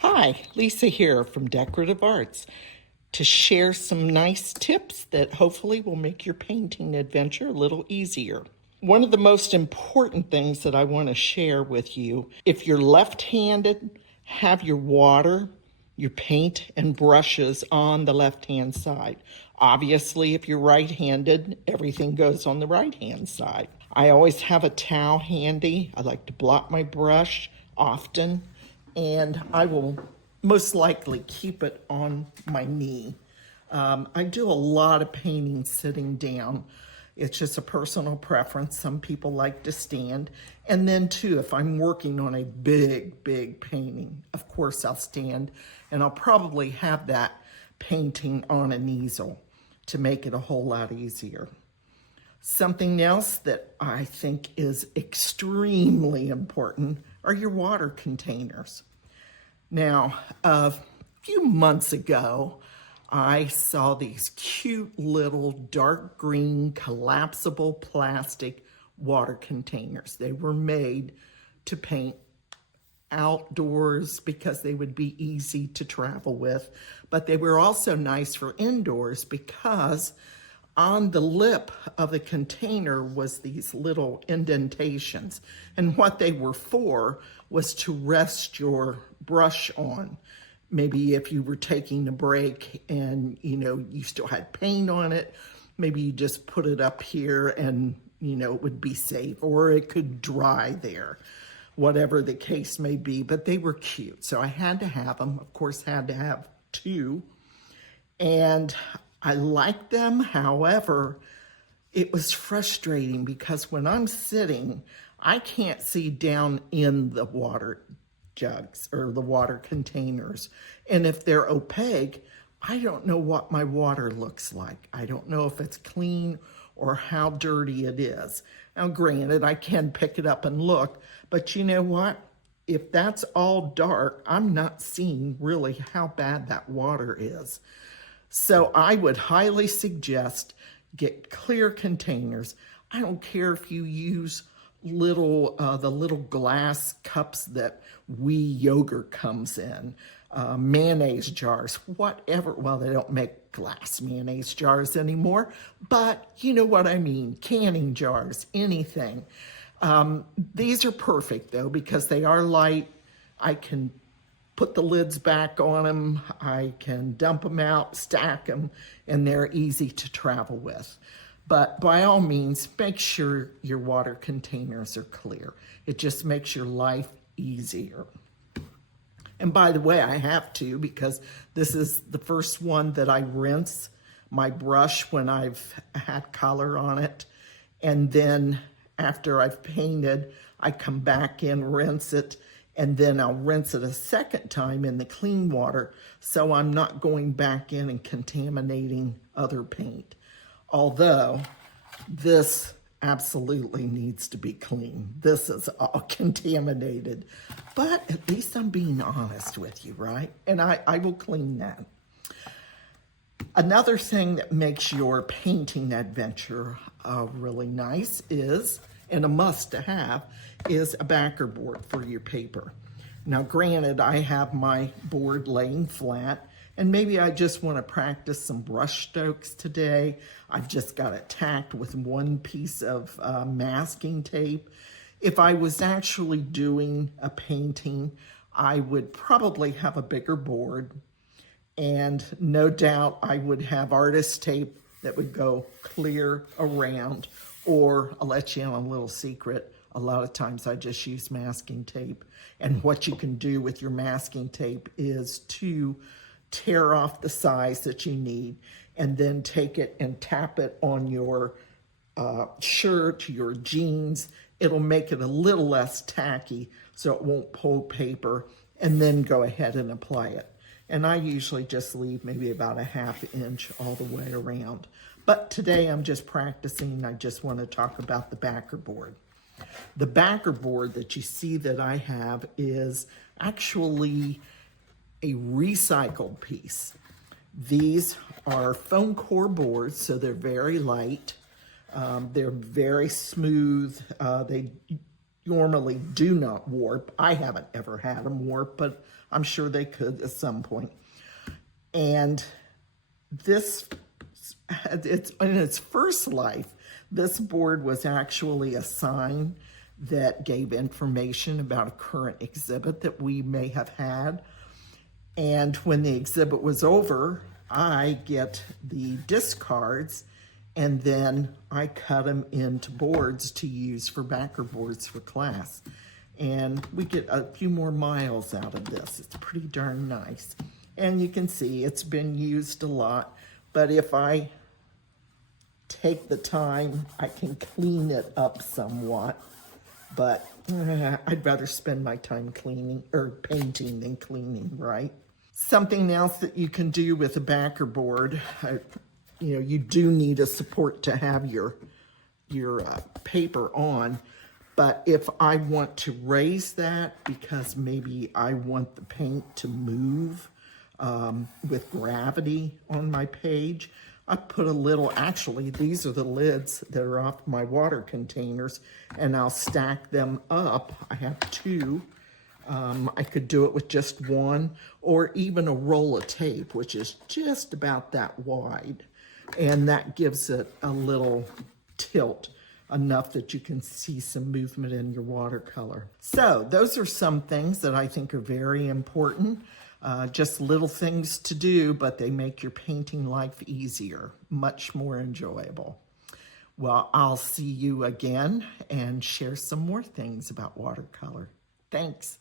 Hi, Lisa here from Decorative Arts to share some nice tips that hopefully will make your painting adventure a little easier. One of the most important things that I want to share with you, if you're left-handed, have your water, your paint, and brushes on the left-hand side. Obviously, if you're right-handed, everything goes on the right-hand side. I always have a towel handy. I like to blot my brush often, and I will most likely keep it on my knee. I do a lot of painting sitting down. It's just a personal preference. Some people like to stand. And then too, if I'm working on a big painting, of course I'll stand, and I'll probably have that painting on an easel to make it a whole lot easier. Something else that I think is extremely important are your water containers. Now, a few months ago, I saw these cute little dark green collapsible plastic water containers. They were made to paint outdoors because they would be easy to travel with, but they were also nice for indoors because on the lip of the container was these little indentations, and what they were for was to rest your brush on. Maybe if you were taking a break and you still had paint on it, maybe you just put it up here and it would be safe, or it could dry there, whatever the case may be. But they were cute, so I had to have them. Of course, had to have two, and I liked them. However, it was frustrating because when I'm sitting, I can't see down in the water jugs or the water containers. And if they're opaque, I don't know what my water looks like. I don't know if it's clean or how dirty it is. Now, granted, I can pick it up and look, but you know what? If that's all dark, I'm not seeing really how bad that water is. So I would highly suggest get clear containers. I don't care if you use the little glass cups that yogurt comes in, mayonnaise jars, whatever. Well, they don't make glass mayonnaise jars anymore, but you know what I mean, canning jars, anything. These are perfect though because they are light. I can put the lids back on them, I can dump them out, stack them, and they're easy to travel with. But by all means, make sure your water containers are clear. It just makes your life easier. And by the way, I have to, because this is the first one that I rinse my brush when I've had color on it. And then after I've painted, I come back in, rinse it, and then I'll rinse it a second time in the clean water, so I'm not going back in and contaminating other paint. Although this absolutely needs to be clean. This is all contaminated, but at least I'm being honest with you, right? And I will clean that. Another thing that makes your painting adventure really nice is, and a must to have, is a backer board for your paper. Now, granted, I have my board laying flat, and maybe I just want to practice some brush strokes today. I've just got it tacked with one piece of masking tape. If I was actually doing a painting, I would probably have a bigger board, and no doubt I would have artist tape that would go clear around, or I'll let you in on a little secret. A lot of times I just use masking tape, and what you can do with your masking tape is to tear off the size that you need and then take it and tap it on your shirt, your jeans. It'll make it a little less tacky so it won't pull paper, and then go ahead and apply it. And I usually just leave maybe about a ½ inch all the way around. But today I'm just practicing. I just want to talk about the backer board. The backer board that you see that I have is actually a recycled piece. These are foam core boards, so they're very light. They're very smooth. They normally do not warp. I haven't ever had them warp, but I'm sure they could at some point. And this, it's in its first life, this board was actually a sign that gave information about a current exhibit that we may have had. And when the exhibit was over, I get the discards and then I cut them into boards to use for backer boards for class. And we get a few more miles out of this. It's pretty darn nice. And you can see it's been used a lot, but if I take the time, I can clean it up somewhat, but I'd rather spend my time cleaning or painting than cleaning, right? Something else that you can do with a backer board, you do need a support to have your paper on, but if I want to raise that because maybe I want the paint to move with gravity on my page, I put a little, actually these are the lids that are off my water containers, and I'll stack them up. I have two. I could do it with just one, or even a roll of tape, which is just about that wide. And that gives it a little tilt, enough that you can see some movement in your watercolor. So those are some things that I think are very important. Just little things to do, but they make your painting life easier, much more enjoyable. Well, I'll see you again and share some more things about watercolor. Thanks.